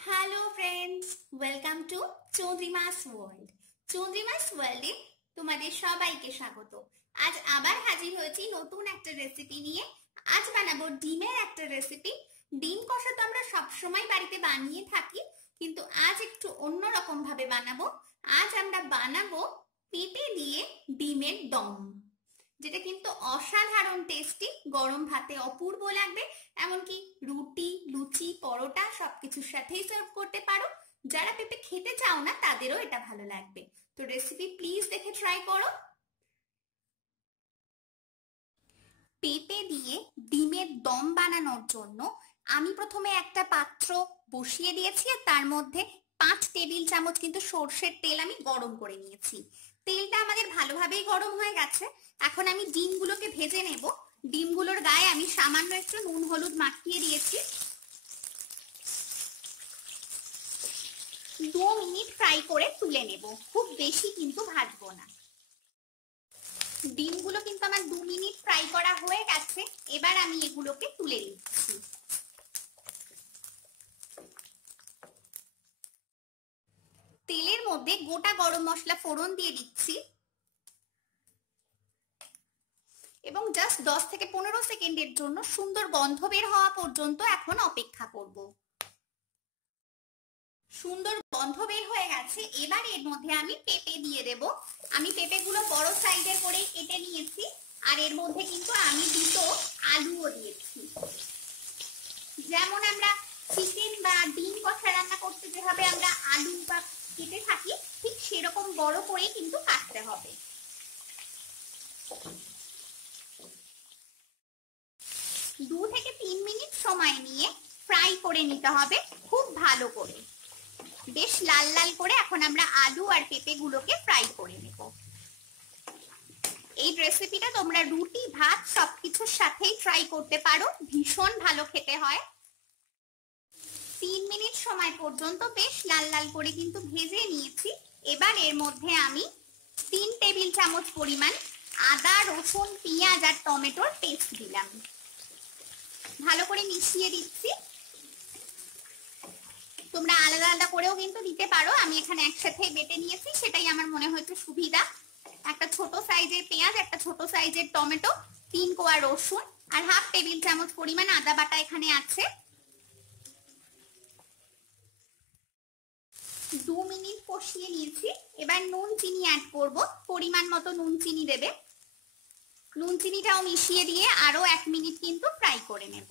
Hello friends, welcome to Chandrima's world. Chandrima's ওয়ার্ল্ডে তোমাদের সবাইকে স্বাগত। আজ আবার হাজির হয়েছি নতুন একটা রেসিপি নিয়ে। আজ বানাবো ডিমের একটা রেসিপি। ডিম কষা তো আমরা সবসময় বাড়িতে বানিয়ে থাকি, কিন্তু আজ একটু অন্যরকম ভাবে বানাবো। আজ আমরা বানাবো পেঁপে দিয়ে ডিমের দম, যেটা কিন্তু অসাধারণ টেস্টি, গরম ভাতে অপূর্ব লাগবে। এমনকি রুটি, লুচি, পরোটা সবকিছুর সাথেই সার্ভ করতে পারো। যারা পেঁপে খেতে চাও না তাদেরও এটা ভালো লাগবে। তো রেসিপি প্লিজ দেখে ট্রাই করো। পেঁপে দিয়ে ডিমের দম বানানোর জন্য আমি প্রথমে একটা পাত্র বসিয়ে দিয়েছি, আর তার মধ্যে 5 টেবিল চামচ কিন্তু সর্ষের তেল আমি গরম করে নিয়েছি। তেলটা আমাদের ভালোভাবেই গরম হয়ে গেছে। এখন আমি ডিমগুলোকে ভেজে নেব। ডিমগুলোর গায়ে আমি সামান্য একটু নুন হলুদ মাখিয়ে দিয়েছি। 2 মিনিট ফ্রাই করে তুলে নেব, খুব বেশি কিন্তু ভাজবো না। ডিমগুলো কিন্তু আমার 2 মিনিট ফ্রাই করা হয়ে গেছে। এবার আমি এগুলোকে তুলে নিচ্ছি। তেলের মধ্যে গোটা গরম মশলা ফোড়ন দিয়ে দিচ্ছি এবং জাস্ট 10 থেকে 15 সেকেন্ডের জন্য সুন্দর গন্ধ বের হওয়া পর্যন্ত এখন অপেক্ষা করব। সুন্দর গন্ধ বের হয়ে গেছে। এবার এর মধ্যে আমি পেঁপে দিয়ে দেব। আমি পেঁপেগুলো বড় সাইজের করে কেটে নিয়েছি, আর এর মধ্যে কিন্তু আমি দুটো আলুও দিয়েছি। যেমন আমরা চিকেন বা ডিম কষা রান্না করতে যেভাবে আমরা আলু বা কেটে থাকি, ঠিক সেরকম বড় করে কিন্তু কাটতে হবে। 2 থেকে 3 মিনিট সময় নিয়ে ফ্রাই করে নিতে হবে খুব ভালো করে, বেশ লাল লাল করে। এখন আমরা আলু আর পেঁপে গুলোকে ফ্রাই করে নেব। এই রেসিপিটা তোমরা রুটি, ভাত সবকিছুর সাথেই ট্রাই করতে পারো, ভীষণ ভালো খেতে হয়। 3 মিনিট সময় পর্যন্ত বেশ লাল লাল করে কিন্তু ভেজে নিয়েছি। এবার এর মধ্যে আমি 3 টেবিল চামচ পরিমাণ আদা, রসুন, পেঁয়াজ আর টমেটোর পেস্ট দিলাম। ভালো করে মিশিয়ে দিচ্ছি। তোমরা আলাদা আলাদা করেও কিন্তু দিতে পারো, আমি এখানে একসাথে বেটে নিয়েছি, সেটাই আমার মনে হয়েছে সুবিধা। একটা ছোট সাইজের পেঁয়াজ, একটা ছোট সাইজের টমেটো, 3 কোয়া রসুন আর হাফ টেবিল চামচ পরিমাণ আদা বাটা এখানে আছে। 2 মিনিট কষিয়ে নিয়েছি। এবার নুন চিনি অ্যাড করব, পরিমাণ মতো নুন চিনি দেবে। নুন চিনিটাও মিশিয়ে দিয়ে আরো 1 মিনিট কিন্তু ফ্রাই করে নেব।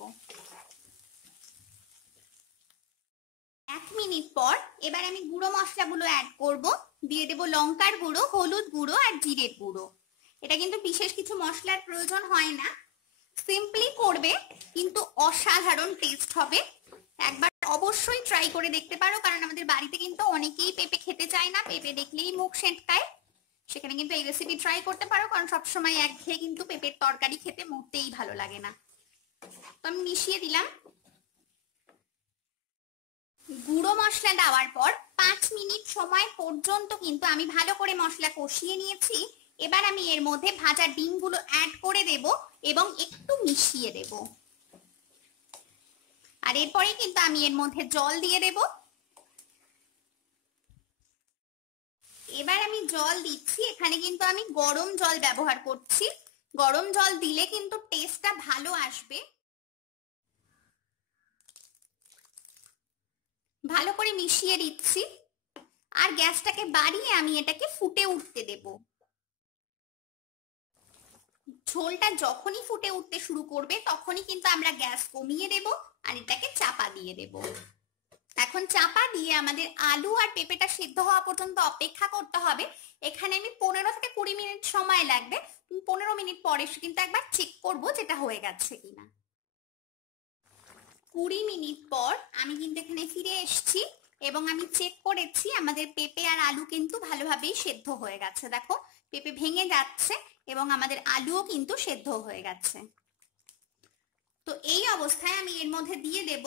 1 মিনিট পর এবার আমি গুঁড়ো মশলাগুলো অ্যাড করব। দিয়ে দেব লঙ্কার গুঁড়ো, হলুদ গুঁড়ো আর জিরের গুঁড়ো। এটা কিন্তু বিশেষ কিছু মশলার প্রয়োজন হয় না, সিম্পলি করবে কিন্তু অসাধারণ টেস্ট হবে। একবার অবশ্যই ট্রাই করে দেখতে পারো, কারণ আমাদের বাড়িতে কিন্তু অনেকেই পেঁপে খেতে চায় না, পেঁপে দেখলেই মুখ সেঁটকায়। সেখানে কিন্তু এই রেসিপি ট্রাই করতে পারো, কারণ সবসময় একঘেয়ে কিন্তু পেঁপের তরকারি খেতে মোটেই ভালো লাগে না। তো আমি মিশিয়ে দিলাম। গুঁড়ো মশলা দেওয়ার পর 5 মিনিট সময় পর্যন্ত কিন্তু আমি ভালো করে মশলা কষিয়ে নিয়েছি। এবার আমি এর মধ্যে ভাজা ডিমগুলো অ্যাড করে দেব এবং একটু মিশিয়ে দেব। আর এরপরে কিন্তু আমি এর মধ্যে জল দিয়ে দেব। এবার আমি জল দিচ্ছি। এখানে কিন্তু আমি গরম জল ব্যবহার করছি। গরম জল দিলে কিন্তু টেস্টটা ভালো আসবে। ভালো করে মিশিয়ে দিচ্ছি, আর গ্যাসটাকে বাড়িয়ে আমি এটাকে ফুটে উঠতে দেব। ঝোলটা যখনই ফুটে উঠতে শুরু করবে তখনই কিন্তু আমরা গ্যাস কমিয়ে দেব আর এটাকে চাপা দিয়ে দেব। এখন চাপা দিয়ে আমাদের আলু আর পেঁপেটা সিদ্ধ হওয়া পর্যন্ত অপেক্ষা করতে হবে। এখানে আমি 15 থেকে 20 মিনিট সময় লাগবে। 15 মিনিট পরে কিন্তু একবার চেক করব যেটা হয়ে গেছে কিনা। 20 মিনিট পর আমি কিন্তু এখানে ফিরে এসেছি এবং আমি চেক করেছি আমাদের পেঁপে আর আলু কিন্তু ভালোভাবেই সেদ্ধ হয়ে গেছে। দেখো, পেঁপে ভেঙে যাচ্ছে এবং আমাদের আলুও কিন্তু সেদ্ধ হয়ে গেছে। তো এই অবস্থায় আমি এর মধ্যে দিয়ে দেব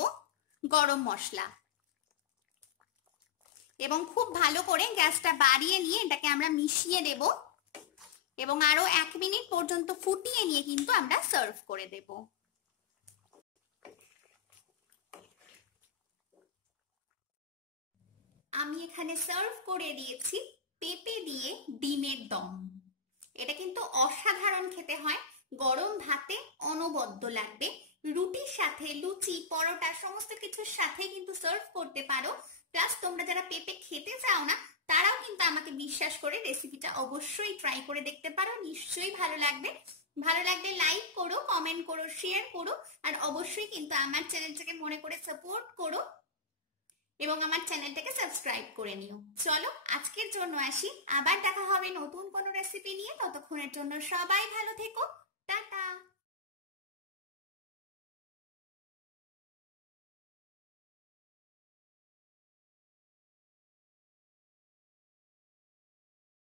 গরম মশলা এবং খুব ভালো করে গ্যাসটা বাড়িয়ে নিয়ে এটাকে আমরা মিশিয়ে দেব এবং আরো 1 মিনিট পর্যন্ত ফুটিয়ে নিয়ে কিন্তু আমরা সার্ভ করে দেব। আমি এখানে সার্ভ করে দিয়েছি পেঁপে দিয়ে ডিমের দম। এটা কিন্তু অসাধারণ খেতে হয়, গরম ভাতে অনবদ্য লাগবে, রুটির সাথে, লুচি, পরোটা সমস্ত কিছুর সাথে কিন্তু সার্ভ করতে পারো। প্লাস তোমরা যারা পেঁপে খেতে চাও না তারাও কিন্তু আমাকে বিশ্বাস করে রেসিপিটা অবশ্যই ট্রাই করে দেখতে পারো, নিশ্চয়ই ভালো লাগবে। ভালো লাগলে লাইক করো, কমেন্ট করো, শেয়ার করো, আর অবশ্যই কিন্তু আমার চ্যানেলটাকে মনে করে সাপোর্ট করো এবং আমার চ্যানেলটাকে সাবস্ক্রাইব করে নিও। চলো আজকের জন্য আসি, আবার দেখা হবে নতুন কোনো রেসিপি নিয়ে। ততক্ষণের জন্য সবাই ভালো থেকো,